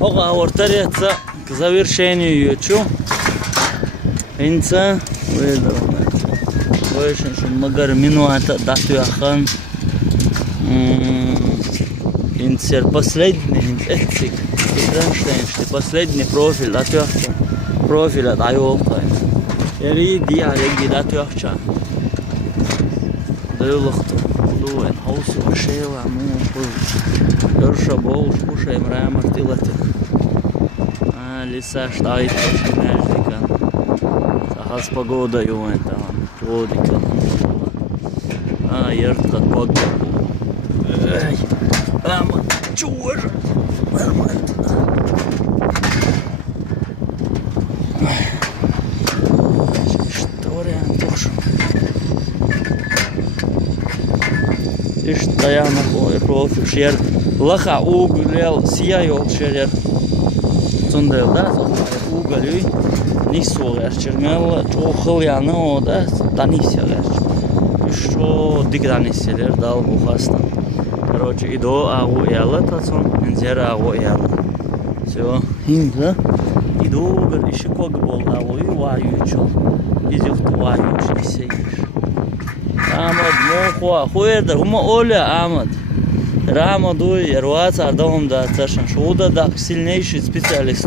Oga ortareца к завершению ючу. Инца очень много минута датуяхан. Инцер последний этик. Последний профиль датуяхан. Профиль от айолта. Ери диалеги датуяхча. Дылахту. Дуэн хаусу шева мун пуш. Yorša bol škušajam rēma tilete. Lisa štait paši neždikan. Sahas pagoda juven tam. Vodikal. Jertkat pagod. Rēma čūža. Nормально. Что вариант тоже. İşte ayağına koyup şer laha uğulel siyayol şerer tundelde uğulüy nisoğer çermel çoğul yanı o da danisyalar şu dikdanisyalar dal bu hastan короче ido ağu yalı tatson enzer ağu yalı все hinda ido bir işi kogu bol ağuyu vayu çol izuk vayu çiseyir Ahmad moqwa xo'erda huma oля Ahmad Rama duy ervac ardahum da tashan shuda da сильнейший специалист